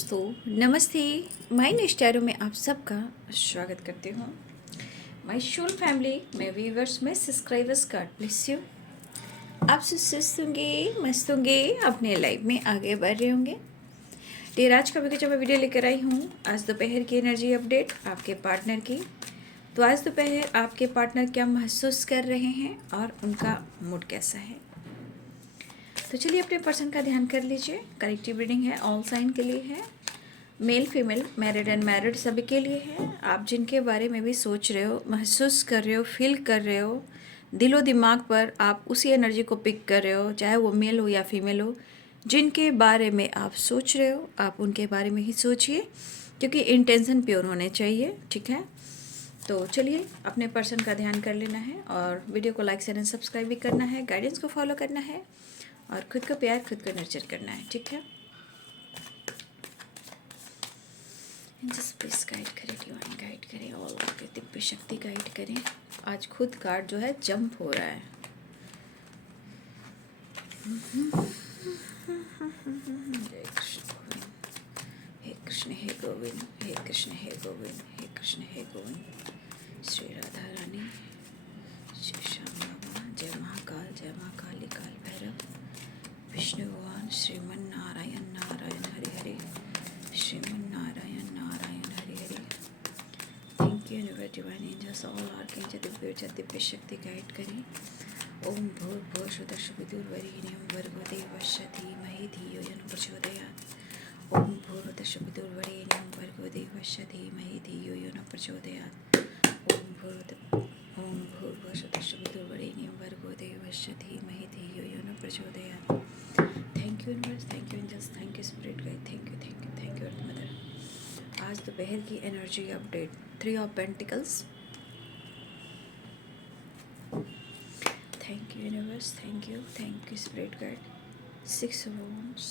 दोस्तों, नमस्ते। माइन स्टारों में आप सबका स्वागत करती हूँ। My soul family, my viewers, my subscribers, God bless you. आप सुस्त होंगे, मस्त होंगे, अपने लाइफ में आगे बढ़ रहे होंगे। डेर आज का जो मैं वीडियो लेकर आई हूँ, आज दोपहर की एनर्जी अपडेट आपके पार्टनर की। तो आज दोपहर आपके पार्टनर क्या महसूस कर रहे हैं और उनका मूड कैसा है। तो चलिए अपने पर्सन का ध्यान कर लीजिए। कलेक्टिव रीडिंग है, ऑल साइन के लिए है, मेल फीमेल, मैरिड अनमैरिड सभी के लिए है। आप जिनके बारे में भी सोच रहे हो, महसूस कर रहे हो, फील कर रहे हो, दिलो दिमाग पर आप उसी एनर्जी को पिक कर रहे हो, चाहे वो मेल हो या फीमेल हो, जिनके बारे में आप सोच रहे हो आप उनके बारे में ही सोचिए, क्योंकि इंटेंशन प्योर होने चाहिए। ठीक है, तो चलिए अपने पर्सन का ध्यान कर लेना है और वीडियो को लाइक शेयर एंड सब्सक्राइब भी करना है, गाइडेंस को फॉलो करना है और खुद का प्यार, खुद को नर्चर करना है। ठीक है, जस्ट प्लीज गाइड करें, डिवाइन गाइड करें, ऑल आपके दिव्य शक्ति गाइड करें। आज खुद कार्ड जो है जंप हो रहा है। जय कृष्ण, हे कृष्ण हे गोविंद, हे कृष्ण हे गोविंद, हे कृष्ण हे गोविंद। श्री राधा रानी, श्री श्याम बाबा, जय महाकाल, जय महाकाली, काल भैरव, विष्णु भगवान, Shriman Narayan Narayan Hari Hari, Shriman Narayan Narayan Hari Hari. Thank you universe, divine angels, all archangel, दिव्य शक्ति गाइड करें। ओम भूर्भुवः स्वः विदुर्वरेण्यं भर्गो देवस्य धीमहि धियो यो न प्रचोदयात्। ओम भूर्भुवः स्वः विदुर्वरेण्यं भर्गो देवस्य धीमहि धियो यो न प्रचोदयात्। ओम भूर्भुवः स्वः विदुर्वरेण्यं भर्गो देवस्य धीमहि धियो यो न प्रचोदयात्। Thank you universe, thank you angels, thank you spirit guide, thank you earth mother. आज दोपहर की energy update, 3 of pentacles. Thank you universe, thank you spirit guide. 6 of wands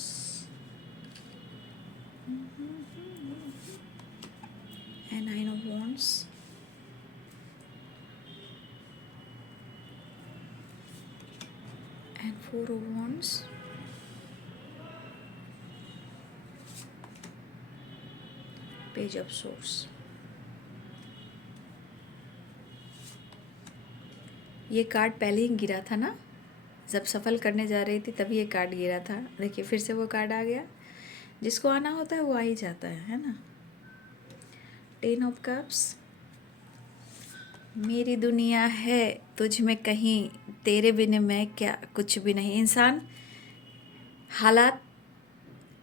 and 9 of wands and 4 of wands, page of swords। ये card पहले ही गिरा था ना, जब सफल करने जा रही थी तभी ये कार्ड गिरा था। देखिए फिर से वो कार्ड आ गया। जिसको आना होता है वो आ ही जाता है ना। 10 ऑफ कप्स, मेरी दुनिया है तुझ में कहीं, तेरे बिना मैं क्या कुछ भी नहीं। इंसान, हालात,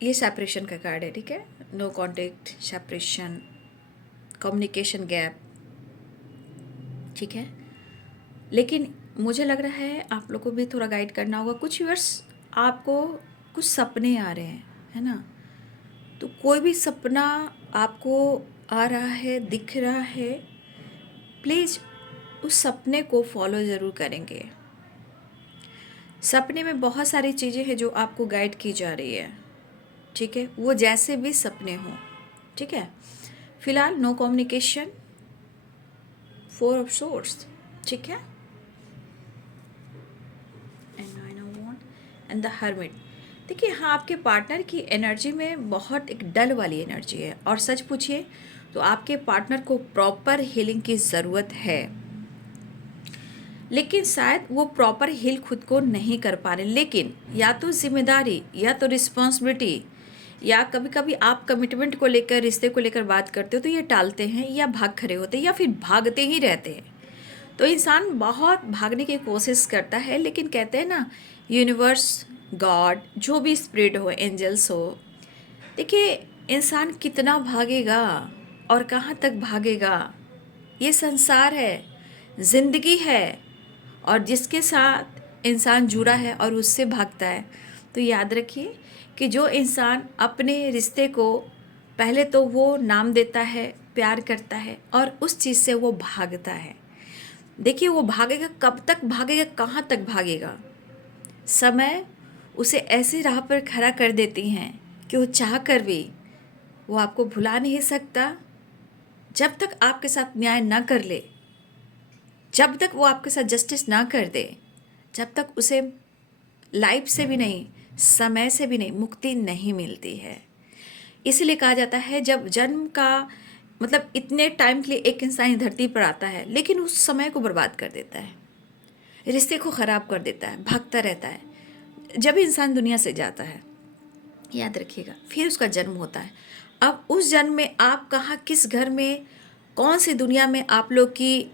ये सेपरेशन का कार्ड है। ठीक है, no contact, separation, communication gap. ठीक है, लेकिन मुझे लग रहा है आप लोग को भी थोड़ा गाइड करना होगा। कुछ व्यूअर्स आपको कुछ सपने आ रहे हैं, है ना। तो कोई भी सपना आपको आ रहा है, दिख रहा है, प्लीज़ उस सपने को फॉलो ज़रूर करेंगे। सपने में बहुत सारी चीज़ें हैं जो आपको गाइड की जा रही है। ठीक है, वो जैसे भी सपने हों। ठीक है, फिलहाल नो कम्युनिकेशन, 4 ऑफ सोर्स। ठीक है, and 9 of wand and the hermit. देखिए हाँ, आपके पार्टनर की एनर्जी में बहुत एक डल वाली एनर्जी है, और सच पूछिए तो आपके पार्टनर को प्रॉपर हीलिंग की ज़रूरत है, लेकिन शायद वो प्रॉपर हील खुद को नहीं कर पा रहे। लेकिन या तो जिम्मेदारी, या तो रिस्पॉन्सिबिलिटी, या कभी कभी आप कमिटमेंट को लेकर, रिश्ते को लेकर बात करते हो तो ये टालते हैं, या भाग खड़े होते हैं, या फिर भागते ही रहते हैं। तो इंसान बहुत भागने की कोशिश करता है, लेकिन कहते हैं ना, यूनिवर्स, गॉड, जो भी स्पिरिट हो, एंजल्स हो, देखिए इंसान कितना भागेगा और कहाँ तक भागेगा। ये संसार है, जिंदगी है, और जिसके साथ इंसान जुड़ा है और उससे भागता है। तो याद रखिए कि जो इंसान अपने रिश्ते को पहले तो वो नाम देता है, प्यार करता है, और उस चीज़ से वो भागता है। देखिए वो भागेगा, कब तक भागेगा, कहाँ तक भागेगा। समय उसे ऐसी राह पर खड़ा कर देती हैं कि वो चाह कर भी वो आपको भुला नहीं सकता। जब तक आपके साथ न्याय ना कर ले, जब तक वो आपके साथ जस्टिस ना कर दे, जब तक उसे लाइफ से भी नहीं, समय से भी नहीं, मुक्ति नहीं मिलती है। इसीलिए कहा जाता है जब जन्म का मतलब इतने टाइम के लिए एक इंसान इस धरती पर आता है, लेकिन उस समय को बर्बाद कर देता है, रिश्ते को ख़राब कर देता है, भागता रहता है। जब इंसान दुनिया से जाता है, याद रखिएगा, फिर उसका जन्म होता है। अब उस जन्म में आप कहाँ, किस घर में, कौन सी दुनिया में आप लोग की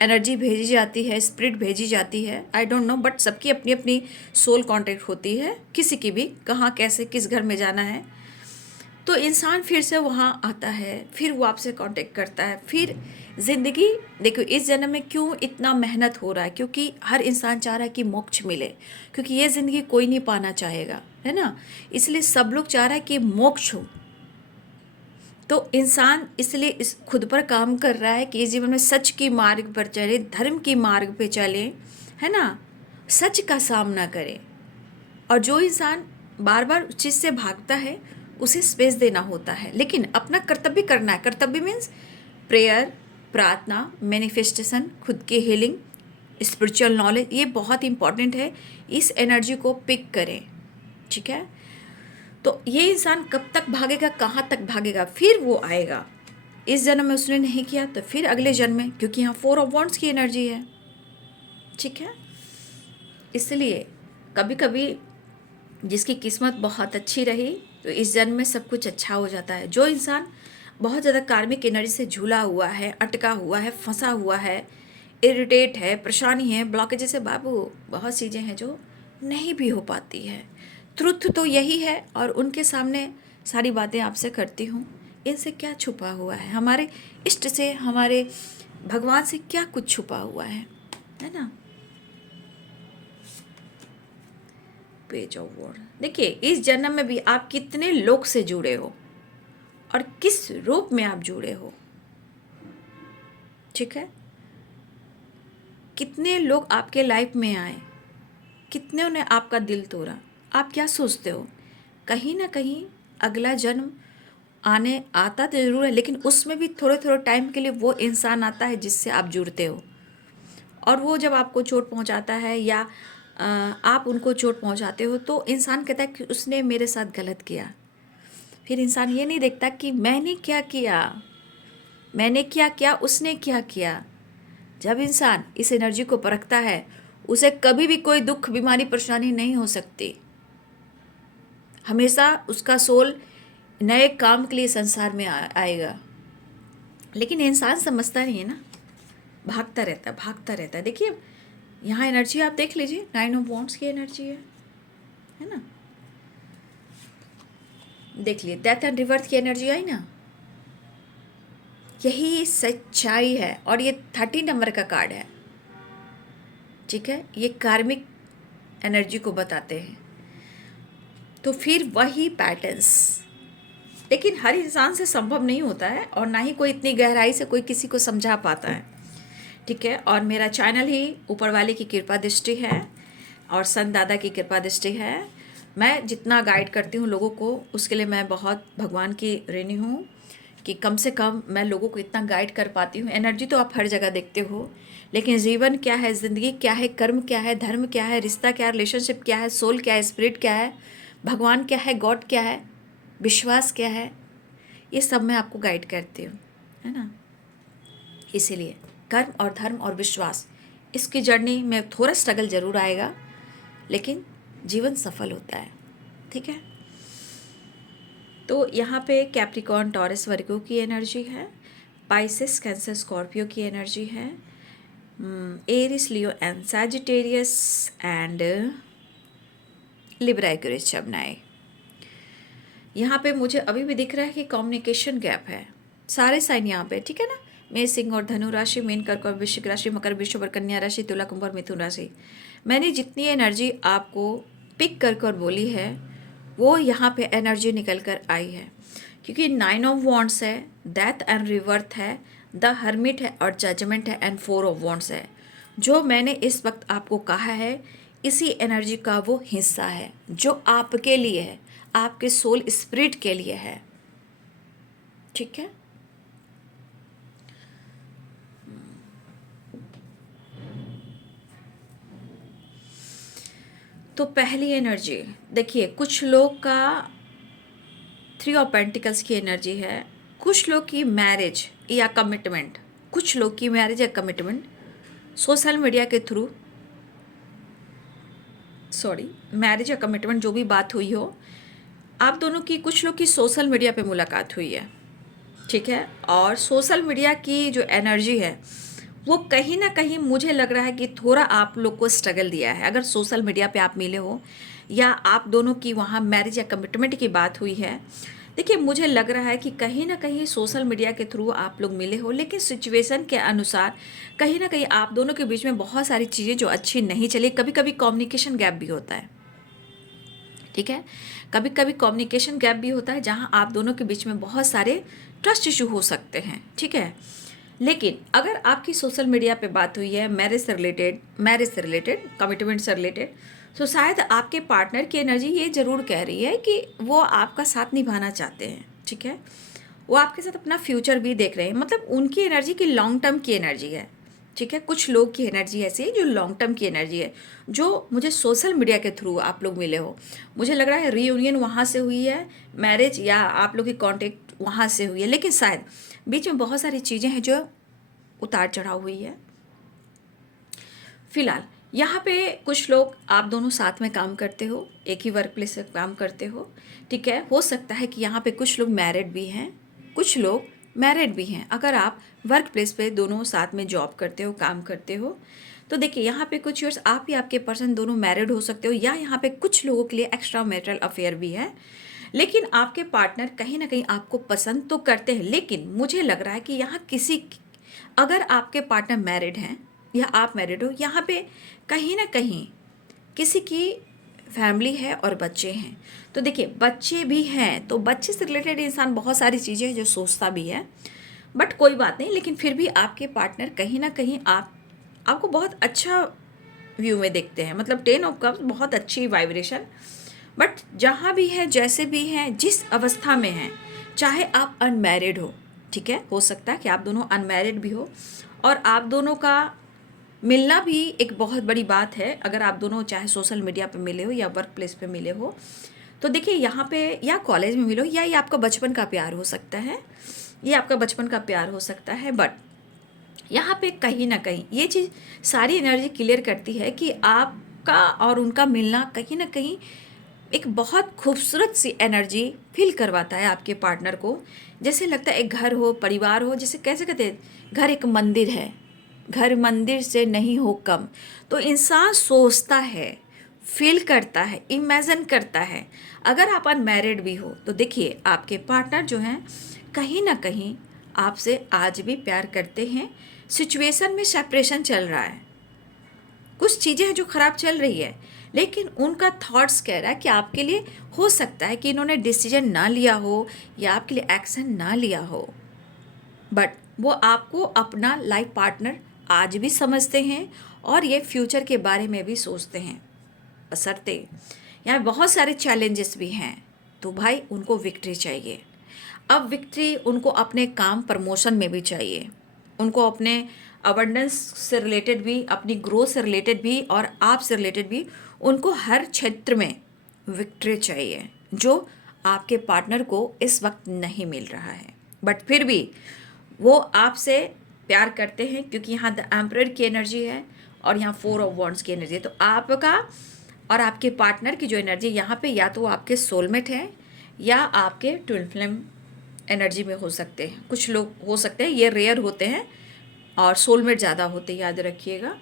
एनर्जी भेजी जाती है, स्पिरिट भेजी जाती है, आई डोंट नो, बट सबकी अपनी अपनी सोल कांटेक्ट होती है, किसी की भी कहाँ कैसे किस घर में जाना है। तो इंसान फिर से वहाँ आता है, फिर वो आपसे कांटेक्ट करता है, फिर ज़िंदगी। देखो इस जन्म में क्यों इतना मेहनत हो रहा है, क्योंकि हर इंसान चाह रहा है कि मोक्ष मिले, क्योंकि ये ज़िंदगी कोई नहीं पाना चाहेगा, है ना। इसलिए सब लोग चाह रहा है कि मोक्ष हो। तो इंसान इसलिए इस खुद पर काम कर रहा है कि इस जीवन में सच की मार्ग पर चले, धर्म की मार्ग पे चले, है ना, सच का सामना करे। और जो इंसान बार बार उस चीज़ से भागता है उसे स्पेस देना होता है, लेकिन अपना कर्तव्य करना है। कर्तव्य मीन्स प्रेयर, प्रार्थना, मैनिफेस्टेशन, खुद की हीलिंग, स्पिरिचुअल नॉलेज, ये बहुत इंपॉर्टेंट है। इस एनर्जी को पिक करें, ठीक है। तो ये इंसान कब तक भागेगा, कहाँ तक भागेगा, फिर वो आएगा। इस जन्म में उसने नहीं किया तो फिर अगले जन्म में, क्योंकि यहाँ 4 ऑफ वांड्स की एनर्जी है, ठीक है। इसलिए कभी कभी जिसकी किस्मत बहुत अच्छी रही तो इस जन्म में सब कुछ अच्छा हो जाता है। जो इंसान बहुत ज़्यादा कार्मिक एनर्जी से झूला हुआ है, अटका हुआ है, फंसा हुआ है, इरिटेट है, परेशानी है, ब्लॉकेजेस है, बाबू बहुत चीज़ें हैं जो नहीं भी हो पाती है। ट्रुथ तो यही है, और उनके सामने सारी बातें आपसे करती हूँ। इनसे क्या छुपा हुआ है, हमारे इष्ट से, हमारे भगवान से क्या कुछ छुपा हुआ है ना। Page of wand. देखिए इस जन्म में भी आप कितने लोग से जुड़े हो और किस रूप में आप जुड़े हो, ठीक है। कितने लोग आपके लाइफ में आए, कितने ने आपका दिल तोड़ा। आप क्या सोचते हो, कहीं ना कहीं अगला जन्म आने आता तो ज़रूर है, लेकिन उसमें भी थोड़े थोड़े टाइम के लिए वो इंसान आता है जिससे आप जुड़ते हो। और वो जब आपको चोट पहुंचाता है या आप उनको चोट पहुंचाते हो तो इंसान कहता है कि उसने मेरे साथ गलत किया। फिर इंसान ये नहीं देखता कि मैंने क्या किया, मैंने क्या किया, उसने क्या किया। जब इंसान इस एनर्जी को परखता है उसे कभी भी कोई दुख, बीमारी, परेशानी नहीं हो सकती। हमेशा उसका सोल नए काम के लिए संसार में आएगा। लेकिन इंसान समझता नहीं है ना, भागता रहता है, भागता रहता है। देखिए यहाँ एनर्जी आप देख लीजिए, 9 ऑफ वांड्स की एनर्जी है ना। देख लिए डेथ एंड रिवर्थ की एनर्जी आई ना, यही सच्चाई है। और ये 30 नंबर का कार्ड है, ठीक है। ये कार्मिक एनर्जी को बताते हैं। तो फिर वही पैटर्न्स, लेकिन हर इंसान से संभव नहीं होता है, और ना ही कोई इतनी गहराई से कोई किसी को समझा पाता है, ठीक है। और मेरा चैनल ही ऊपर वाले की कृपा दृष्टि है और संत दादा की कृपा दृष्टि है। मैं जितना गाइड करती हूँ लोगों को, उसके लिए मैं बहुत भगवान की ऋणी हूँ कि कम से कम मैं लोगों को इतना गाइड कर पाती हूँ। एनर्जी तो आप हर जगह देखते हो, लेकिन जीवन क्या है, ज़िंदगी क्या है, कर्म क्या है, धर्म क्या है, रिश्ता क्या है, रिलेशनशिप क्या है, सोल क्या है, स्पिरिट क्या है, भगवान क्या है, गॉड क्या है, विश्वास क्या है, ये सब मैं आपको गाइड करती हूँ, है ना। इसीलिए कर्म और धर्म और विश्वास, इसकी जर्नी में थोड़ा स्ट्रगल ज़रूर आएगा, लेकिन जीवन सफल होता है, ठीक है। तो यहाँ पे कैप्रिकॉर्न, टॉरस, वर्गो की एनर्जी है, पाइसेस, कैंसर, स्कॉर्पियो की एनर्जी है, Aries, Leo and Sagittarius, and Libra, Aquarius, Gemini. यहाँ पे मुझे अभी भी दिख रहा है कि कम्युनिकेशन गैप है। सारे साइन यहाँ पे, ठीक है ना। मेष, सिंह और धनु राशि, मीन, कर्क और वृश्चिक राशि, मकर, वृषभ और कन्या राशि, तुला, कुंभ और मिथुन राशि। मैंने जितनी एनर्जी आपको पिक कर बोली है वो यहाँ पे एनर्जी निकल कर आई है, क्योंकि 9 ऑफ वॉन्ड्स है, डेथ एंड रिवर्थ है, द हर्मिट है और जजमेंट है, एंड 4 ऑफ वॉन्ड्स है। जो मैंने इस वक्त आपको कहा है इसी एनर्जी का वो हिस्सा है जो आपके लिए है, आपके सोल स्पिरिट के लिए है, ठीक है। तो पहली एनर्जी देखिए, कुछ लोग का थ्री ऑफ पेंटिकल्स की एनर्जी है। कुछ लोग की मैरिज या कमिटमेंट, कुछ लोग की मैरिज या कमिटमेंट सोशल मीडिया के थ्रू, मैरिज या कमिटमेंट जो भी बात हुई हो, आप दोनों की, कुछ लोग की सोशल मीडिया पे मुलाकात हुई है, ठीक है। और सोशल मीडिया की जो एनर्जी है वो कहीं ना कहीं मुझे लग रहा है कि थोड़ा आप लोग को स्ट्रगल दिया है। अगर सोशल मीडिया पे आप मिले हो या आप दोनों की वहाँ मैरिज या कमिटमेंट की बात हुई है, देखिए मुझे लग रहा है कि कहीं ना कहीं सोशल मीडिया के थ्रू आप लोग मिले हो, लेकिन सिचुएशन के अनुसार कहीं ना कहीं आप दोनों के बीच में बहुत सारी चीज़ें जो अच्छी नहीं चली। कभी कभी कम्युनिकेशन गैप भी होता है, ठीक है। कभी कभी कम्युनिकेशन गैप भी होता है जहाँ आप दोनों के बीच में बहुत सारे ट्रस्ट इशू हो सकते हैं, ठीक है। लेकिन अगर आपकी सोशल मीडिया पे बात हुई है मैरिज से रिलेटेड, कमिटमेंट से रिलेटेड, तो शायद आपके पार्टनर की एनर्जी ये ज़रूर कह रही है कि वो आपका साथ निभाना चाहते हैं, ठीक है। वो आपके साथ अपना फ्यूचर भी देख रहे हैं, मतलब उनकी एनर्जी की लॉन्ग टर्म की एनर्जी है, ठीक है। कुछ लोग की एनर्जी ऐसी है जो लॉन्ग टर्म की एनर्जी है, जो मुझे सोशल मीडिया के थ्रू आप लोग मिले हो। मुझे लग रहा है रीयूनियन वहाँ से हुई है, मैरिज या आप लोग की कॉन्टेक्ट वहाँ से हुई है, लेकिन शायद बीच में बहुत सारी चीज़ें हैं जो उतार चढ़ाव हुई है। फिलहाल यहाँ पे कुछ लोग आप दोनों साथ में काम करते हो, एक ही वर्क प्लेस से काम करते हो, ठीक है। हो सकता है कि यहाँ पे कुछ लोग मैरिड भी हैं, कुछ लोग मैरिड भी हैं। अगर आप वर्क प्लेस पे दोनों साथ में जॉब करते हो, काम करते हो, तो देखिए यहाँ पे कुछ ईयर्स आप ही आपके पर्सन दोनों मैरिड हो सकते हो, या यहाँ पे कुछ लोगों के लिए एक्स्ट्रा मैरिटल अफेयर भी है। लेकिन आपके पार्टनर कहीं ना कहीं आपको पसंद तो करते हैं, लेकिन मुझे लग रहा है कि यहाँ अगर आपके पार्टनर मैरिड हैं या आप मैरिड हो, यहाँ पे कहीं ना कहीं किसी की फैमिली है और बच्चे हैं। तो देखिए बच्चे भी हैं, तो बच्चे से रिलेटेड इंसान बहुत सारी चीज़ें हैं जो सोचता भी है, बट कोई बात नहीं। लेकिन फिर भी आपके पार्टनर कहीं ना कहीं आपको बहुत अच्छा व्यू में देखते हैं, मतलब 10 ऑफ कप्स बहुत अच्छी वाइब्रेशन। बट जहाँ भी है, जैसे भी हैं, जिस अवस्था में हैं, चाहे आप अनमैरिड हो, ठीक है, हो सकता है कि आप दोनों अनमैरिड भी हो और आप दोनों का मिलना भी एक बहुत बड़ी बात है। अगर आप दोनों चाहे सोशल मीडिया पे मिले हो या वर्क प्लेस पे मिले हो, तो देखिए यहाँ पे या कॉलेज में मिलो, या ये आपका बचपन का प्यार हो सकता है, ये आपका बचपन का प्यार हो सकता है। बट यहाँ पे कहीं ना कहीं ये चीज़ सारी एनर्जी क्लियर करती है कि आपका और उनका मिलना कहीं ना कहीं एक बहुत खूबसूरत सी एनर्जी फील करवाता है आपके पार्टनर को। जैसे लगता है एक घर हो, परिवार हो, जैसे कैसे कहते हैं, घर एक मंदिर है, घर मंदिर से नहीं हो कम। तो इंसान सोचता है, फील करता है, इमेजिन करता है। अगर आप अनमैरिड भी हो तो देखिए आपके पार्टनर जो हैं कहीं ना कहीं आपसे आज भी प्यार करते हैं। सिचुएशन में सेपरेशन चल रहा है, कुछ चीज़ें हैं जो ख़राब चल रही है, लेकिन उनका थॉट्स कह रहा है कि आपके लिए हो सकता है कि इन्होंने डिसीजन ना लिया हो या आपके लिए एक्शन ना लिया हो, बट वो आपको अपना लाइफ पार्टनर आज भी समझते हैं और ये फ्यूचर के बारे में भी सोचते हैं। बशर्ते यहाँ बहुत सारे चैलेंजेस भी हैं, तो भाई उनको विक्ट्री चाहिए। अब विक्ट्री उनको अपने काम प्रमोशन में भी चाहिए, उनको अपने अबंडेंस से रिलेटेड भी, अपनी ग्रोथ से रिलेटेड भी और आप से रिलेटेड भी, उनको हर क्षेत्र में विक्ट्री चाहिए, जो आपके पार्टनर को इस वक्त नहीं मिल रहा है। बट फिर भी वो आपसे प्यार करते हैं, क्योंकि यहाँ द एम्परर की एनर्जी है और यहाँ 4 ऑफ वॉन्ड्स की एनर्जी है। तो आपका और आपके पार्टनर की जो एनर्जी यहाँ पे, या तो वो आपके सोलमेट हैं या आपके ट्विन फ्लेम एनर्जी में हो सकते हैं। कुछ लोग हो सकते हैं, ये रेयर होते हैं और सोलमेट ज़्यादा होते हैं, याद रखिएगा।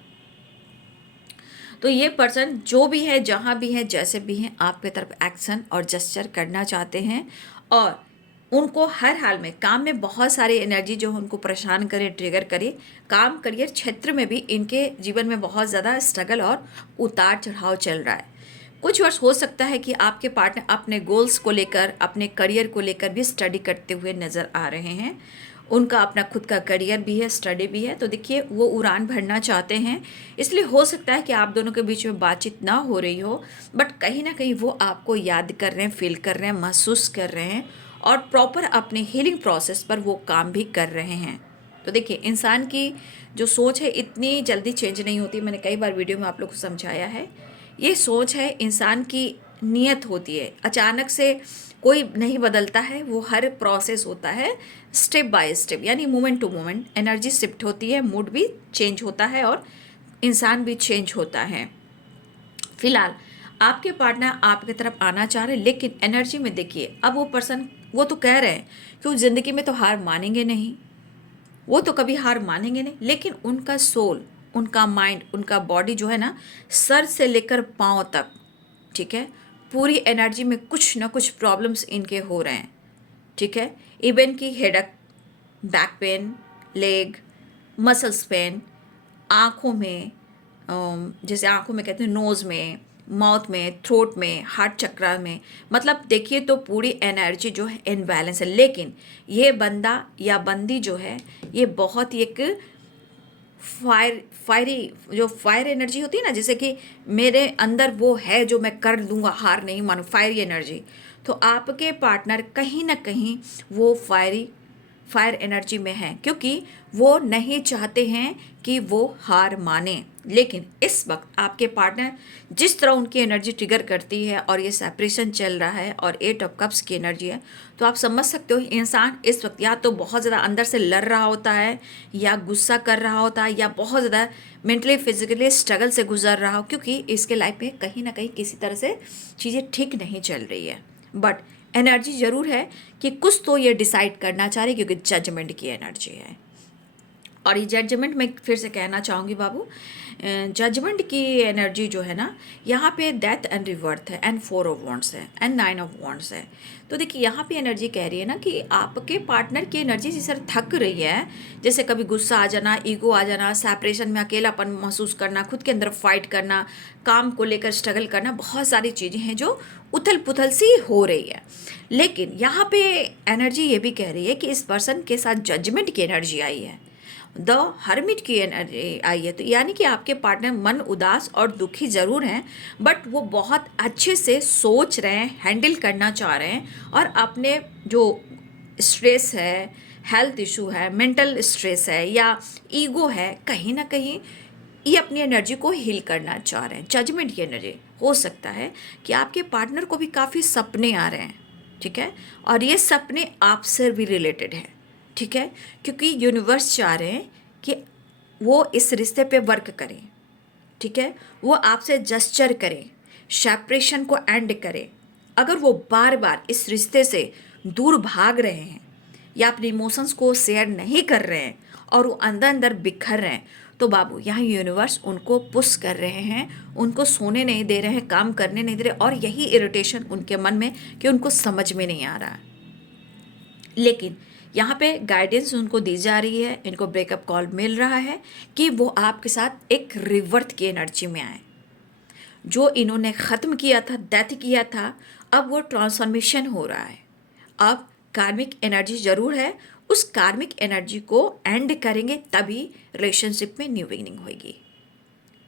तो ये पर्सन जो भी है, जहाँ भी है, जैसे भी हैं, आपके तरफ एक्शन और जेस्चर करना चाहते हैं। और उनको हर हाल में काम में बहुत सारी एनर्जी जो उनको परेशान करे, ट्रिगर करे, काम करियर क्षेत्र में भी इनके जीवन में बहुत ज़्यादा स्ट्रगल और उतार चढ़ाव चल रहा है। कुछ वर्ष हो सकता है कि आपके पार्टनर अपने गोल्स को लेकर, अपने करियर को लेकर भी स्टडी करते हुए नज़र आ रहे हैं। उनका अपना खुद का करियर भी है, स्टडी भी है। तो देखिए वो उड़ान भरना चाहते हैं, इसलिए हो सकता है कि आप दोनों के बीच में बातचीत ना हो रही हो, बट कहीं ना कहीं वो आपको याद कर रहे हैं, फील कर रहे हैं, महसूस कर रहे हैं और प्रॉपर अपने हीलिंग प्रोसेस पर वो काम भी कर रहे हैं। तो देखिए इंसान की जो सोच है इतनी जल्दी चेंज नहीं होती। मैंने कई बार वीडियो में आप लोग को समझाया है, ये सोच है इंसान की नियत होती है, अचानक से कोई नहीं बदलता है, वो हर प्रोसेस होता है स्टेप बाय स्टेप, यानी moment to moment energy shift होती है, मूड भी चेंज होता है और इंसान भी चेंज होता है। फिलहाल आपके पार्टनर आपकी तरफ आना चाह रहे हैं, लेकिन एनर्जी में देखिए अब वो पर्सन, वो तो कह रहे हैं कि वो ज़िंदगी में तो हार मानेंगे नहीं, वो तो कभी हार मानेंगे नहीं, लेकिन उनका सोल, उनका माइंड, उनका बॉडी जो है ना, सर से लेकर पाँव तक, ठीक है, पूरी एनर्जी में कुछ ना कुछ प्रॉब्लम्स इनके हो रहे हैं, ठीक है। इवन की headache, back pain, leg, muscles pain, आँखों में, जैसे आँखों में कहते हैं, नोज़ में, माउथ में, थ्रोट में, हार्ट चक्रा में, मतलब देखिए तो पूरी एनर्जी जो है इनबैलेंस है। लेकिन ये बंदा या बंदी जो है, ये बहुत ही एक फायरी, जो फायर एनर्जी होती है ना, जैसे कि मेरे अंदर वो है जो मैं कर दूंगा, हार नहीं मानू, फायरी एनर्जी। तो आपके पार्टनर कहीं ना कहीं वो फायर एनर्जी में है, क्योंकि वो नहीं चाहते हैं कि वो हार माने। लेकिन इस वक्त आपके पार्टनर जिस तरह उनकी एनर्जी ट्रिगर करती है, और ये सेपरेशन चल रहा है और 8 ऑफ कप्स की एनर्जी है, तो आप समझ सकते हो इंसान इस वक्त या तो बहुत ज़्यादा अंदर से लड़ रहा होता है, या गुस्सा कर रहा होता है, या बहुत ज़्यादा मेंटली फिजिकली स्ट्रगल से गुजर रहा हो, क्योंकि इसके लाइफ में कहीं ना कहीं किसी तरह से चीज़ें ठीक नहीं चल रही है। बट एनर्जी ज़रूर है कि कुछ तो ये डिसाइड करना चाह रही, क्योंकि जजमेंट की एनर्जी है। और ये जजमेंट मैं फिर से कहना चाहूँगी बाबू, जजमेंट की एनर्जी जो है ना, यहाँ पे डेथ एंड रिवर्थ है, एंड 4 ऑफ वॉन्ड्स है, एंड 9 ऑफ वॉन्ड्स है। तो देखिए यहाँ पे एनर्जी कह रही है ना कि आपके पार्टनर की एनर्जी जिस तरह थक रही है, जैसे कभी गुस्सा आ जाना, ईगो आ जाना, सेपरेशन में अकेलापन महसूस करना, खुद के अंदर फाइट करना, काम को लेकर स्ट्रगल करना, बहुत सारी चीज़ें हैं जो उथल पुथल सी हो रही है। लेकिन यहाँ पे एनर्जी ये भी कह रही है कि इस पर्सन के साथ जजमेंट की एनर्जी आई है, द हर्मिट की एनर्जी आई है। तो यानी कि आपके पार्टनर मन उदास और दुखी ज़रूर हैं, बट वो बहुत अच्छे से सोच रहे हैं, हैंडल करना चाह रहे हैं, और अपने जो स्ट्रेस है, हेल्थ इशू है, मेंटल स्ट्रेस है, या ईगो है, कहीं ना कहीं ये अपनी एनर्जी को हील करना चाह रहे हैं। जजमेंट की एनर्जी हो सकता है कि आपके पार्टनर को भी काफ़ी सपने आ रहे हैं, ठीक है, और ये सपने आपसे भी रिलेटेड हैं, ठीक है, क्योंकि यूनिवर्स चाह रहे हैं कि वो इस रिश्ते पे वर्क करें, ठीक है, वो आपसे जस्चर करें, सेपरेशन को एंड करें। अगर वो बार बार इस रिश्ते से दूर भाग रहे हैं, या अपने इमोशंस को शेयर नहीं कर रहे हैं, और वो अंदर अंदर बिखर रहे हैं, तो बाबू यहाँ यूनिवर्स उनको पुश कर रहे हैं, उनको सोने नहीं दे रहे हैं, काम करने नहीं दे रहे, और यही इरिटेशन उनके मन में कि उनको समझ में नहीं आ रहा है। लेकिन यहाँ पे गाइडेंस उनको दी जा रही है, इनको ब्रेकअप कॉल मिल रहा है कि वो आपके साथ एक रिवर्थ की एनर्जी में आए। जो इन्होंने ख़त्म किया था, डेथ किया था, अब वो ट्रांसफॉर्मेशन हो रहा है। अब कार्मिक एनर्जी ज़रूर है, उस कार्मिक एनर्जी को एंड करेंगे, तभी रिलेशनशिप में न्यू बिगिनिंग होगी,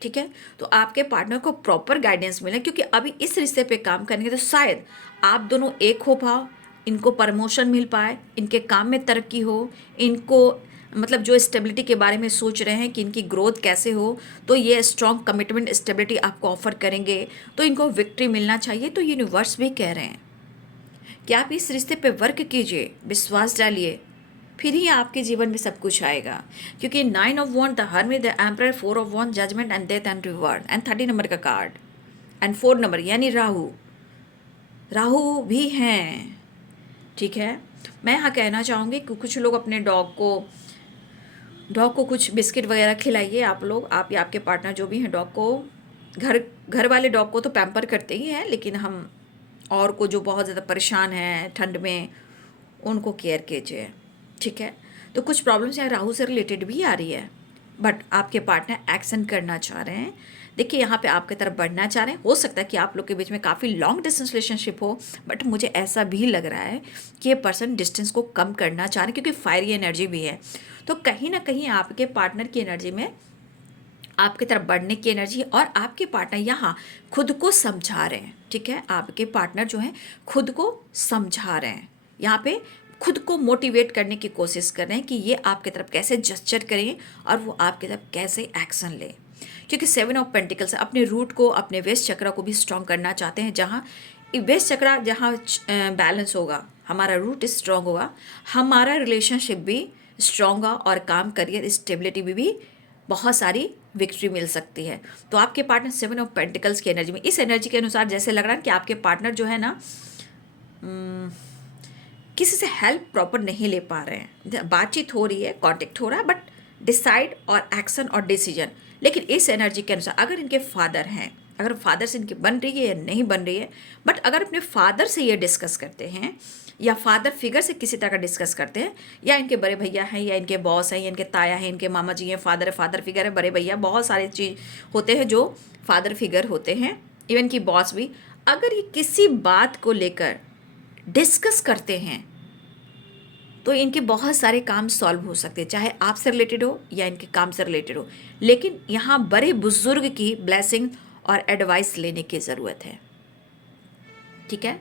ठीक है। तो आपके पार्टनर को प्रॉपर गाइडेंस मिले, क्योंकि अभी इस रिश्ते पे काम करेंगे तो शायद आप दोनों एक हो पाओ, इनको प्रमोशन मिल पाए, इनके काम में तरक्की हो, इनको मतलब जो स्टेबिलिटी के बारे में सोच रहे हैं कि इनकी ग्रोथ कैसे हो, तो ये स्ट्रॉन्ग कमिटमेंट स्टेबिलिटी आपको ऑफर करेंगे, तो इनको विक्ट्री मिलना चाहिए। तो यूनिवर्स भी कह रहे हैं कि आप इस रिश्ते पे वर्क कीजिए, विश्वास डालिए, फिर ही आपके जीवन में सब कुछ आएगा। क्योंकि 9 of wand, the hermit, the emperor, 4 of wand, judgement and death and reward, and 30 number का कार्ड, एंड 4 नंबर यानी राहु, राहु भी हैं, ठीक है। मैं यहाँ कहना चाहूँगी कि कुछ लोग अपने डॉग को कुछ बिस्किट वगैरह खिलाइए, आप लोग, आप या आपके पार्टनर जो भी हैं, डॉग को, घर वाले डॉग को तो पैम्पर करते ही हैं, लेकिन हम और को जो बहुत ज़्यादा परेशान हैं ठंड में, उनको केयर कीजिए, ठीक है। तो कुछ प्रॉब्लम्स यहाँ राहु से रिलेटेड भी आ रही है, बट आपके पार्टनर एक्शन करना चाह रहे हैं। देखिए यहाँ पे आपकी तरफ बढ़ना चाह रहे हैं। हो सकता है कि आप लोग के बीच में काफ़ी लॉन्ग डिस्टेंस रिलेशनशिप हो, बट मुझे ऐसा भी लग रहा है कि ये पर्सन डिस्टेंस को कम करना चाह रहे हैं, क्योंकि फायरी एनर्जी भी है। तो कहीं ना कहीं आपके पार्टनर की एनर्जी में आपकी तरफ बढ़ने की एनर्जी, और आपके पार्टनर यहाँ खुद को समझा रहे हैं, ठीक है। आपके पार्टनर जो हैं खुद को समझा रहे हैं, यहाँ पे खुद को मोटिवेट करने की कोशिश कर रहे हैं कि ये आपकी तरफ कैसे जस्चर करें और वो आपकी तरफ कैसे एक्शन लें। क्योंकि 7 ऑफ पेंटिकल्स अपने रूट को, अपने वेस्ट चक्रा को भी स्ट्रॉन्ग करना चाहते हैं। जहाँ वेस्ट चक्रा जहाँ बैलेंस होगा, हमारा रूट स्ट्रॉन्ग होगा, हमारा रिलेशनशिप भी स्ट्रॉन्ग होगा और काम, करियर स्टेबिलिटी भी बहुत सारी विक्ट्री मिल सकती है। तो आपके पार्टनर 7 ऑफ पेंटिकल्स की एनर्जी में, इस एनर्जी के अनुसार जैसे लग रहा है कि आपके पार्टनर जो है ना किसी से हेल्प प्रॉपर नहीं ले पा रहे हैं। बातचीत हो रही है, कांटेक्ट हो रहा है, बट डिसाइड और एक्शन और डिसीजन, लेकिन इस एनर्जी के अनुसार अगर इनके फादर हैं, अगर फादर से इनकी बन रही है या नहीं बन रही है, बट अगर अपने फादर से ये डिस्कस करते हैं या फादर फिगर से किसी तरह का डिस्कस करते हैं, या इनके बड़े भैया हैं या इनके बॉस हैं या इनके ताया हैं, इनके मामा जी हैं, फादर फिगर है, बड़े भैया, बहुत सारे चीज़ होते हैं जो फादर फिगर होते हैं, इवन की बॉस भी। अगर ये किसी बात को लेकर डिस्कस करते हैं तो इनके बहुत सारे काम सॉल्व हो सकते हैं, चाहे आपसे रिलेटेड हो या इनके काम से रिलेटेड हो। लेकिन यहाँ बड़े बुजुर्ग की ब्लेसिंग और एडवाइस लेने की ज़रूरत है, ठीक है।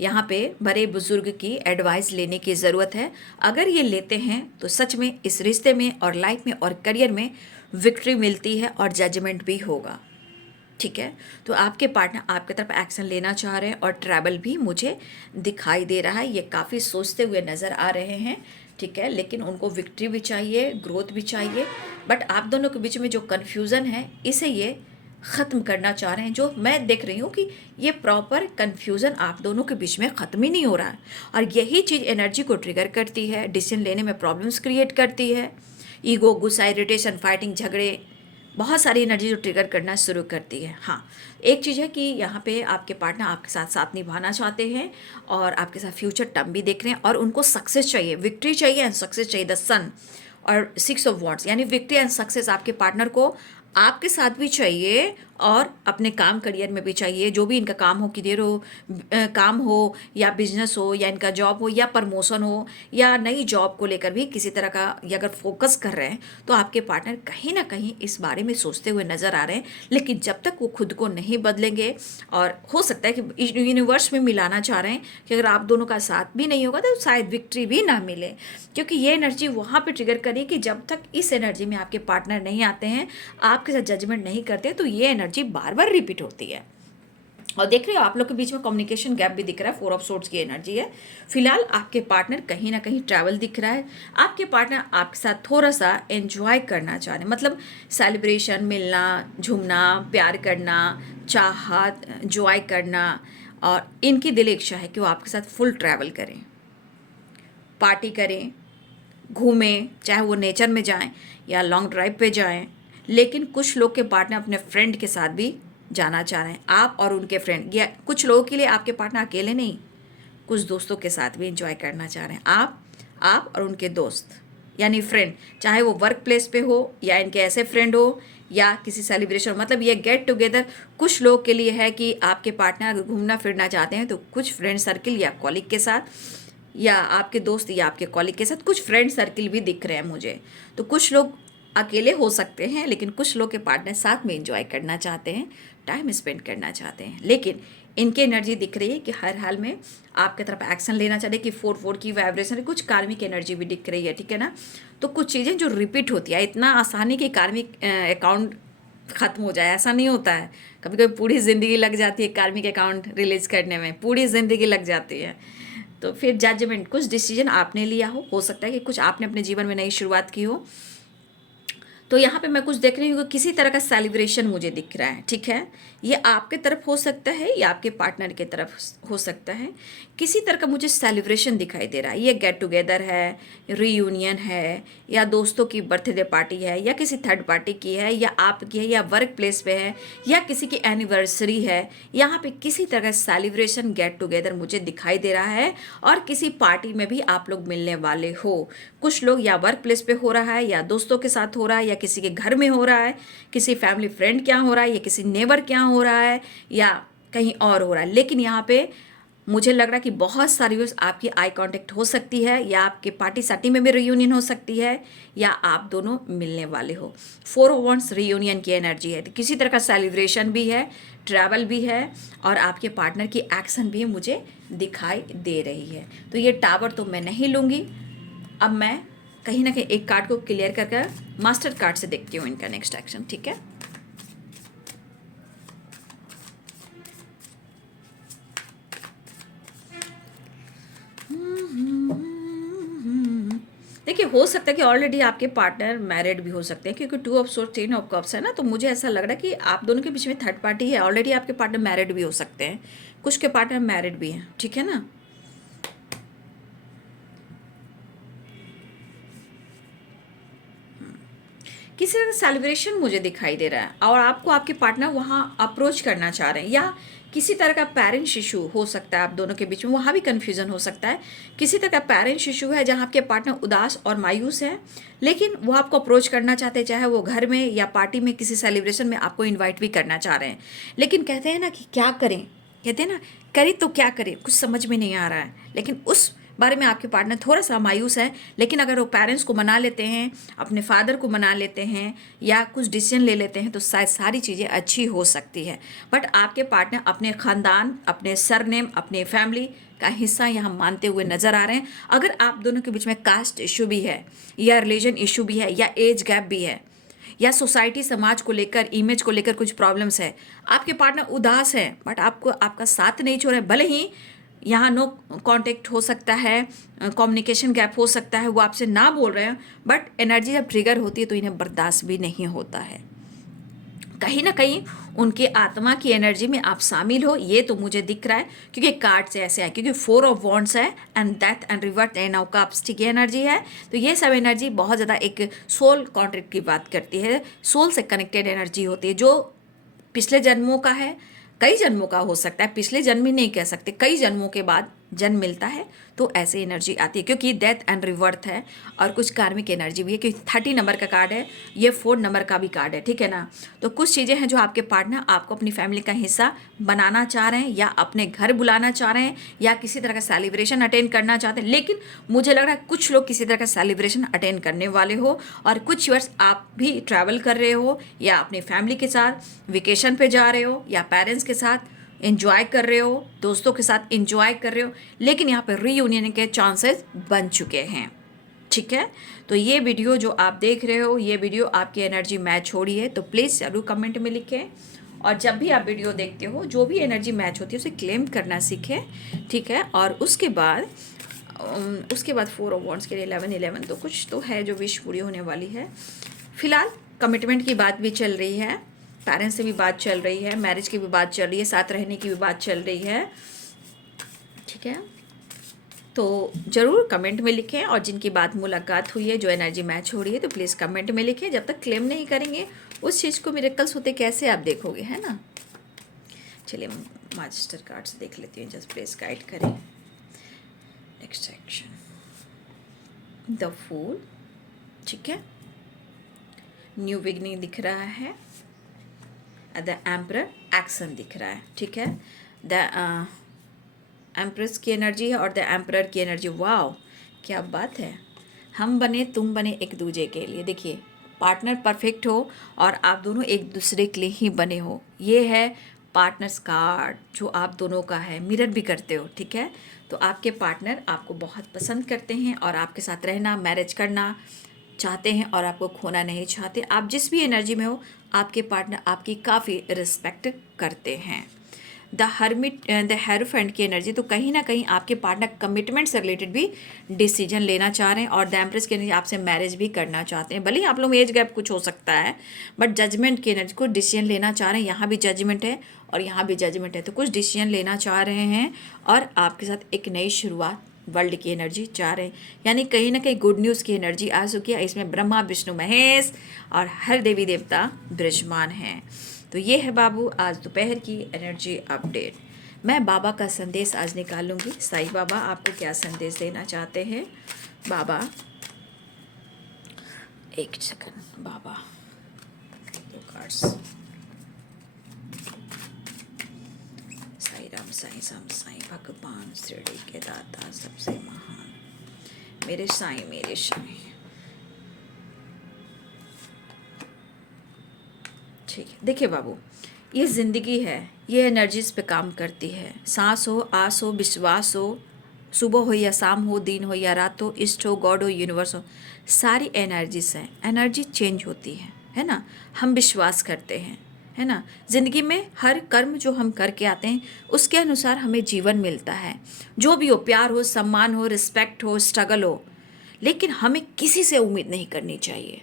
यहाँ पे बड़े बुजुर्ग की एडवाइस लेने की ज़रूरत है। अगर ये लेते हैं तो सच में इस रिश्ते में और लाइफ में और करियर में विक्ट्री मिलती है और जजमेंट भी होगा, ठीक है। तो आपके पार्टनर आपके तरफ एक्शन लेना चाह रहे हैं और ट्रैवल भी मुझे दिखाई दे रहा है। ये काफ़ी सोचते हुए नज़र आ रहे हैं, ठीक है। लेकिन उनको विक्ट्री भी चाहिए, ग्रोथ भी चाहिए, बट आप दोनों के बीच में जो कन्फ्यूज़न है इसे ये ख़त्म करना चाह रहे हैं। जो मैं देख रही हूँ कि ये प्रॉपर कन्फ्यूज़न आप दोनों के बीच में ख़त्म ही नहीं हो रहा है, और यही चीज़ एनर्जी को ट्रिगर करती है, डिसीजन लेने में प्रॉब्लम्स क्रिएट करती है। ईगो, गुस्सा, इरिटेशन, फाइटिंग, झगड़े, बहुत सारी एनर्जी जो ट्रिगर करना शुरू करती है। हाँ, एक चीज़ है कि यहाँ पे आपके पार्टनर आपके साथ साथ निभाना चाहते हैं और आपके साथ फ्यूचर टर्म भी देख रहे हैं, और उनको सक्सेस चाहिए, विक्ट्री चाहिए एंड सक्सेस चाहिए। द सन और 6 ऑफ वॉन्ड्स, यानी विक्ट्री एंड सक्सेस आपके पार्टनर को आपके साथ भी चाहिए और अपने काम करियर में भी चाहिए। जो भी इनका काम हो, किधर हो, काम हो या बिजनेस हो या इनका जॉब हो या प्रमोशन हो या नई जॉब को लेकर भी किसी तरह का ये अगर फोकस कर रहे हैं तो आपके पार्टनर कहीं ना कहीं इस बारे में सोचते हुए नज़र आ रहे हैं। लेकिन जब तक वो खुद को नहीं बदलेंगे, और हो सकता है कि यूनिवर्स में मिलाना चाह रहे हैं कि अगर आप दोनों का साथ भी नहीं होगा तो शायद विक्ट्री भी ना मिले, क्योंकि ये एनर्जी वहाँ पर ट्रिगर करी कि जब तक इस एनर्जी में आपके पार्टनर नहीं आते हैं, आपके साथ जजमेंट नहीं करते, तो ये एनर्जी बार बार रिपीट होती है। और देख रहे हो आप लोग के बीच में कम्युनिकेशन गैप भी दिख रहा है। 4 ऑफ सोर्ड्स की एनर्जी है। फिलहाल आपके पार्टनर कहीं ना कहीं ट्रैवल दिख रहा है। आपके पार्टनर आपके साथ थोड़ा सा एंजॉय करना चाह रहे हैं, मतलब सेलिब्रेशन, मिलना, झूमना, प्यार करना, चाहत, एंजॉय करना, और इनकी दिल इच्छा है कि वो आपके साथ फुल ट्रैवल करें, पार्टी करें, घूमें, चाहे वो नेचर में जाएं या लॉन्ग ड्राइव पे जाएं। लेकिन कुछ लोग के पार्टनर अपने फ्रेंड के साथ भी जाना चाह रहे हैं, आप और उनके फ्रेंड, या कुछ लोगों के लिए आपके पार्टनर अकेले नहीं, कुछ दोस्तों के साथ भी एंजॉय करना चाह रहे हैं। आप और उनके दोस्त यानी फ्रेंड, चाहे वो वर्क प्लेस पे हो या इनके ऐसे फ्रेंड हो या किसी सेलिब्रेशन, मतलब ये गेट टुगेदर कुछ लोग के लिए है कि आपके पार्टनर अगर घूमना फिरना चाहते हैं तो कुछ फ्रेंड सर्किल या कॉलिग के साथ, या आपके दोस्त या आपके कॉलिग के साथ, कुछ फ्रेंड सर्किल भी दिख रहे हैं मुझे। तो कुछ लोग अकेले हो सकते हैं, लेकिन कुछ लोग के पार्टनर साथ में एंजॉय करना चाहते हैं, टाइम स्पेंड करना चाहते हैं। लेकिन इनकी एनर्जी दिख रही है कि हर हाल में आपके तरफ एक्शन लेना चाहते हैं, कि 4 की वाइब्रेशन, कुछ कार्मिक एनर्जी भी दिख रही है, ठीक है ना। तो कुछ चीज़ें जो रिपीट होती है, इतना आसानी कि कार्मिक अकाउंट ख़त्म हो जाए ऐसा नहीं होता है। कभी कभी पूरी ज़िंदगी लग जाती है कार्मिक अकाउंट रिलीज करने में, पूरी ज़िंदगी लग जाती है। तो फिर जजमेंट, कुछ डिसीजन आपने लिया हो सकता है कि कुछ आपने अपने जीवन में नई शुरुआत की हो। तो यहाँ पे मैं कुछ देख रही हूँ कि किसी तरह का सेलिब्रेशन मुझे दिख रहा है, ठीक है। ये आपके तरफ हो सकता है या आपके पार्टनर के तरफ हो सकता है। किसी तरह का मुझे सेलिब्रेशन दिखाई दे रहा है। ये गेट टुगेदर है, रीयूनियन है, या दोस्तों की बर्थडे पार्टी है, या किसी थर्ड पार्टी की है, या आपकी है, या वर्क प्लेस पे है, या किसी की एनिवर्सरी है। यहाँ पे किसी तरह का सेलिब्रेशन, गेट टुगेदर मुझे दिखाई दे रहा है, और किसी पार्टी में भी आप लोग मिलने वाले हो। कुछ लोग या वर्क प्लेस पे हो रहा है, या दोस्तों के साथ हो रहा है, या किसी के घर में हो रहा है, किसी फैमिली फ्रेंड के यहाँ हो रहा है, या किसी नेबर के यहाँ हो रहा है, या कहीं और हो रहा है। लेकिन यहाँ पे मुझे लग रहा है कि बहुत सारी आपकी आई कांटेक्ट हो सकती है, या आपके पार्टी साटी में भी रियूनियन हो सकती है, या आप दोनों मिलने वाले हो। 4 ऑफ वांड्स रियूनियन की एनर्जी है। तो किसी तरह का सेलिब्रेशन भी है, ट्रैवल भी है, और आपके पार्टनर की एक्शन भी मुझे दिखाई दे रही है। तो ये टावर तो मैं नहीं लूँगी। अब मैं कहीं ना कहीं एक कार्ड को क्लियर करके मास्टर कार्ड से देखती हूँ इनका नेक्स्ट एक्शन, ठीक है। देखिए हो सकता है कि ऑलरेडी आपके पार्टनर मैरिड भी हो सकते हैं, क्योंकि 2 ऑफ सोर्स 3 ऑफ कप्स है ना, तो मुझे ऐसा लग रहा है कि आप दोनों के बीच में थर्ड पार्टी है। ऑलरेडी आपके पार्टनर मैरिड भी हो सकते हैं, कुछ के पार्टनर मैरिड भी हैं, ठीक है ना। किसी तरह सेलिब्रेशन मुझे दिखाई दे रहा है, और आपको आपके पार्टनर वहाँ अप्रोच करना चाह रहे हैं, या किसी तरह का पेरेंट्स इशू हो सकता है आप दोनों के बीच में, वहाँ भी कन्फ्यूजन हो सकता है। किसी तरह का पेरेंट्स इशू है जहाँ आपके पार्टनर उदास और मायूस है, लेकिन वो आपको अप्रोच करना चाहते हैं, चाहे वो घर में या पार्टी में किसी सेलिब्रेशन में आपको इन्वाइट भी करना चाह रहे हैं। लेकिन कहते हैं ना कि क्या करें, कहते हैं ना करें तो क्या करें, कुछ समझ में नहीं आ रहा है। लेकिन उस बारे में आपके पार्टनर थोड़ा सा मायूस है, लेकिन अगर वो पेरेंट्स को मना लेते हैं, अपने फादर को मना लेते हैं, या कुछ डिसीजन ले लेते हैं, तो शायद सारी चीज़ें अच्छी हो सकती है। बट आपके पार्टनर अपने ख़ानदान, अपने सरनेम, अपने फैमिली का हिस्सा यहाँ मानते हुए नज़र आ रहे हैं। अगर आप दोनों के बीच में कास्ट इशू भी है, या रिलीजन इशू भी है, या एज गैप भी है, या सोसाइटी समाज को लेकर, इमेज को लेकर कुछ प्रॉब्लम्स है, आपके पार्टनर उदास हैं बट आपको आपका साथ नहीं छोड़ रहे, भले ही यहाँ नो कांटेक्ट हो सकता है, कम्युनिकेशन गैप हो सकता है, वो आपसे ना बोल रहे हैं, बट एनर्जी जब ट्रिगर होती है तो इन्हें बर्दाश्त भी नहीं होता है। कहीं ना कहीं उनके आत्मा की एनर्जी में आप शामिल हो, ये तो मुझे दिख रहा है, क्योंकि कार्ड से ऐसे है, क्योंकि 4 ऑफ वॉन्ड्स है and death and revert and now cups की एनर्जी है। तो ये सब एनर्जी बहुत ज़्यादा एक सोल कॉन्ट्रैक्ट की बात करती है, सोल से कनेक्टेड एनर्जी होती है, जो पिछले जन्मों का है, कई जन्मों का हो सकता है, पिछले जन्म ही नहीं कह सकते, कई जन्मों के बाद जन्म मिलता है तो ऐसी एनर्जी आती है, क्योंकि डेथ एंड रिवर्थ है, और कुछ कार्मिक एनर्जी भी है, क्योंकि 30 नंबर का कार्ड है, ये 4 नंबर का भी कार्ड है, ठीक है ना। तो कुछ चीज़ें हैं जो आपके पार्टनर आपको अपनी फैमिली का हिस्सा बनाना चाह रहे हैं, या अपने घर बुलाना चाह रहे हैं, या किसी तरह का सेलिब्रेशन अटेंड करना चाहते हैं। लेकिन मुझे लग रहा है कुछ लोग किसी तरह का सेलिब्रेशन अटेंड करने वाले हो, और कुछ वर्ष आप भी ट्रैवल कर रहे हो, या अपनी फैमिली के साथ वेकेशन पे जा रहे हो, या पेरेंट्स के साथ एंजॉय कर रहे हो, दोस्तों के साथ एंजॉय कर रहे हो, लेकिन यहाँ पर रीयूनियन के चांसेस बन चुके हैं, ठीक है। तो ये वीडियो जो आप देख रहे हो, ये वीडियो आपकी एनर्जी मैच हो रही है तो प्लीज़ ज़रूर कमेंट में लिखें। और जब भी आप वीडियो देखते हो, जो भी एनर्जी मैच होती है उसे क्लेम करना सीखें, ठीक है। और उसके बाद 4 ऑफ वॉन्ड्स के लिए 11 तो कुछ तो है जो विश पूरी होने वाली है। फिलहाल कमिटमेंट की बात भी चल रही है, पेरेंट्स से भी बात चल रही है, मैरिज की भी बात चल रही है, साथ रहने की भी बात चल रही है, ठीक है। तो ज़रूर कमेंट में लिखें, और जिनकी बात मुलाकात हुई है, जो एनर्जी मैच हो रही है, तो प्लीज़ कमेंट में लिखें। जब तक क्लेम नहीं करेंगे उस चीज़ को मिरेकल्स होते कैसे आप देखोगे, है ना। चलिए मास्टर कार्ड्स देख लेती हूँ, जस्ट प्लीज गाइड करें। नेक्स्ट एक्शन द फूल, ठीक है। न्यू बिगनिंग दिख रहा है, द एम्परर एक्शन दिख रहा है, ठीक है। द एम्प्रेस की एनर्जी है और द एम्परर की एनर्जी। वाओ क्या बात है, हम बने तुम बने एक दूसरे के लिए। देखिए पार्टनर परफेक्ट हो और आप दोनों एक दूसरे के लिए ही बने हो, ये है पार्टनर्स कार्ड जो आप दोनों का है, मिरर भी करते हो, ठीक है। तो आपके पार्टनर आपको बहुत पसंद करते हैं और आपके साथ रहना, मैरिज करना चाहते हैं और आपको खोना नहीं चाहते। आप जिस भी एनर्जी में हो, आपके पार्टनर आपकी काफ़ी रिस्पेक्ट करते हैं। द हर्मिट, द हेरोफेंट की एनर्जी, तो कहीं ना कहीं आपके पार्टनर कमिटमेंट से रिलेटेड भी डिसीजन लेना चाह रहे हैं, और द एम्प्रेस की एनर्जी आपसे मैरिज भी करना चाहते हैं। भले ही आप लोग में एज गैप कुछ हो सकता है, बट जजमेंट की एनर्जी, को डिसीजन लेना चाह रहे हैं। यहाँ भी जजमेंट है और यहाँ भी जजमेंट है, तो कुछ डिसीजन लेना चाह रहे हैं और आपके साथ एक नई शुरुआत वर्ल्ड की एनर्जी चाह रहे हैं। यानी कहीं ना कहीं गुड न्यूज़ की एनर्जी आ चुकी है। इसमें ब्रह्मा विष्णु महेश और हर देवी देवता विराजमान हैं। तो ये है बाबू आज दोपहर की एनर्जी अपडेट। मैं बाबा का संदेश आज निकालूंगी। साईं बाबा आपको क्या संदेश देना चाहते हैं? बाबा एक सेकंड, बाबा दो कार्ड्स। साईं राम, साईं साम, साईं भगवान शिरडी के दाता सबसे महान, मेरे साईं, मेरे साईं। ठीक है, देखिए बाबू, ये ज़िंदगी है, ये एनर्जीज पे काम करती है। सांस हो, आस हो, विश्वास हो, सुबह हो या शाम हो, दिन हो या रात हो, ईस्ट हो, गॉड हो, यूनिवर्स हो, सारी एनर्जीज हैं। एनर्जी चेंज होती है ना। हम विश्वास करते हैं, है ना। ज़िंदगी में हर कर्म जो हम करके आते हैं उसके अनुसार हमें जीवन मिलता है। जो भी हो, प्यार हो, सम्मान हो, रिस्पेक्ट हो, स्ट्रगल हो, लेकिन हमें किसी से उम्मीद नहीं करनी चाहिए।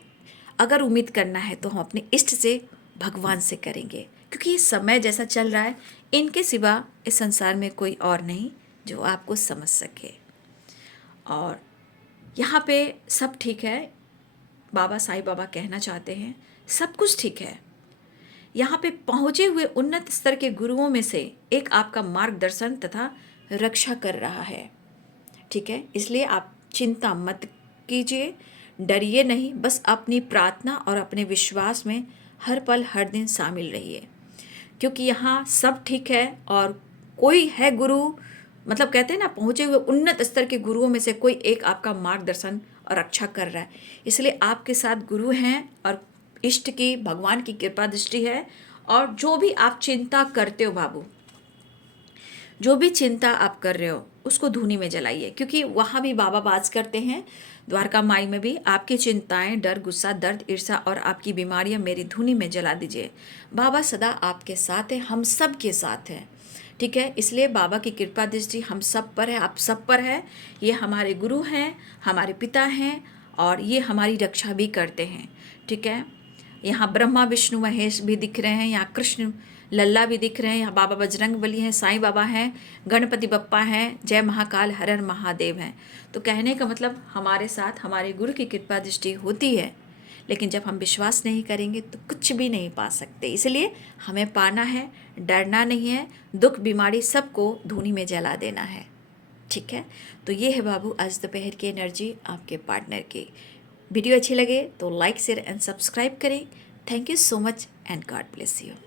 अगर उम्मीद करना है तो हम अपने इष्ट से, भगवान से करेंगे, क्योंकि ये समय जैसा चल रहा है, इनके सिवा इस संसार में कोई और नहीं जो आपको समझ सके। और यहाँ पे सब ठीक है, बाबा साईं बाबा कहना चाहते हैं सब कुछ ठीक है। यहाँ पे पहुँचे हुए उन्नत स्तर के गुरुओं में से एक आपका मार्गदर्शन तथा रक्षा कर रहा है, ठीक है। इसलिए आप चिंता मत कीजिए, डरिए नहीं, बस अपनी प्रार्थना और अपने विश्वास में हर पल हर दिन शामिल रहिए, क्योंकि यहाँ सब ठीक है। और कोई है गुरु, मतलब कहते हैं ना, पहुँचे हुए उन्नत स्तर के गुरुओं में से कोई एक आपका मार्गदर्शन और रक्षा कर रहा है। इसलिए आपके साथ गुरु हैं और इष्ट की, भगवान की कृपा दृष्टि है। और जो भी आप चिंता करते हो बाबू, जो भी चिंता आप कर रहे हो उसको धूनी में जलाइए, क्योंकि वहाँ भी बाबा बात करते हैं, द्वारका माई में भी, आपकी चिंताएं, डर, गुस्सा, दर्द, ईर्ष्या और आपकी बीमारियां मेरी धूनी में जला दीजिए। बाबा सदा आपके साथ है, हम सब के साथ हैं, ठीक है। इसलिए बाबा की कृपा दृष्टि हम सब पर है, आप सब पर है। ये हमारे गुरु हैं, हमारे पिता हैं, और ये हमारी रक्षा भी करते हैं, ठीक है। यहाँ ब्रह्मा विष्णु महेश भी दिख रहे हैं, यहाँ कृष्ण लल्ला भी दिख रहे हैं, यहाँ बाबा बजरंग बली हैं, साईं बाबा हैं, गणपति बप्पा हैं, जय महाकाल, हर हर महादेव हैं। तो कहने का मतलब हमारे साथ हमारे गुरु की कृपा दृष्टि होती है, लेकिन जब हम विश्वास नहीं करेंगे तो कुछ भी नहीं पा सकते। इसलिए हमें पाना है, डरना नहीं है, दुख बीमारी सबको धूनी में जला देना है, ठीक है। तो ये है बाबू आज दोपहर की एनर्जी आपके पार्टनर की। वीडियो अच्छी लगे तो लाइक शेयर एंड सब्सक्राइब करें। Thank you so much and God bless you.